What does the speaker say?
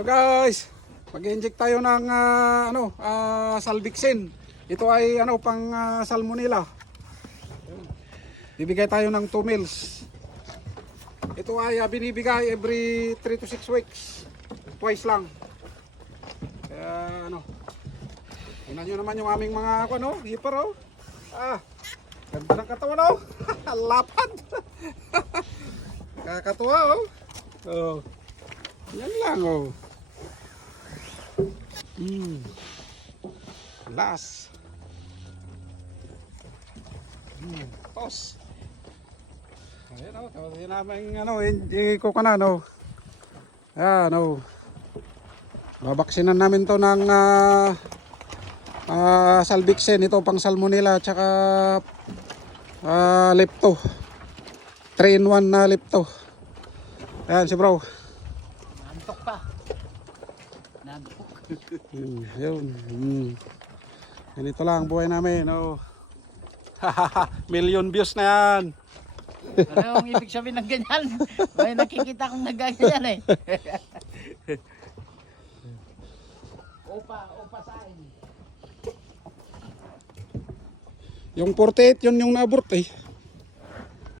Ayo guys, mag-inject tayo ng ah, ano, ah, salvixin. Ito ay ano pang ah, salmonella. Bibigay tayo ng 2 mils. Ito ay ah, binibigay every 3 to 6 weeks. Twice lang. Kaya ano, tingnan nyo naman yung aming mga ano, hipper oh. Ah, ganda ng katawan oh. Lapad. Kakatuwa oh. Oh. Yan lang oh. Mm. Last. Mm. Tos. Ayan o, yun namin ano, ka na no. Ayan o. Babaksinan namin to ng ah ah, salvixin, ito pang salmonella at saka ah, lepto. 3 in 1 na lepto. Ayan si bro. Nantok pa. Nantok. Mm, yun. Mm. Ganito lang ang buhay namin. Oh. Million views na yan. Ano yung ibig sabihin ng ganyan? May nakikita kong nagaganyan eh. opa, opa sa akin. Yung 48, yun yung na-abort eh.